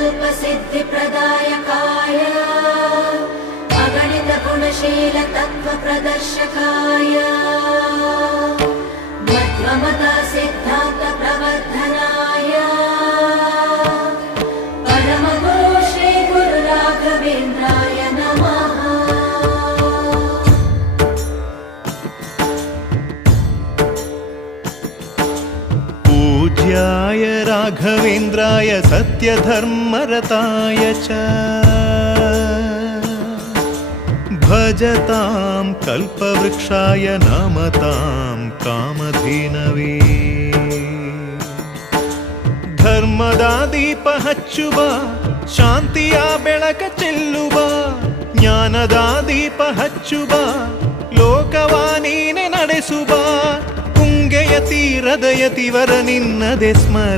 कल्पसिद्धिप्रदायकाय अगणितगुणशीलतत्त्वप्रदर्शकाय मध्वमता सिद्धान्तप्रवर्धनाय परमगुरु श्रीगुरुराघवेन्द्राय नमः। पूज्याय राघवेन्द्राय सत्यधर्मरताय च भजतां कल्पवृक्षाय नमतां कामधेनवे। ಧರ್ಮದ ದೀಪ ಹಚ್ಚುವ ಶಾಂತಿಯ ಬೆಳಕ ಚೆಲ್ಲುವ ಜ್ಞಾನದ ದೀಪ ಹಚ್ಚುವ ಲೋಕವ ನೀನೆ ನಡೆಸುವ ತುಂಗೆಯ ತೀರದ ಯತಿವರ ನಿನ್ನದೆ ಸ್ಮರ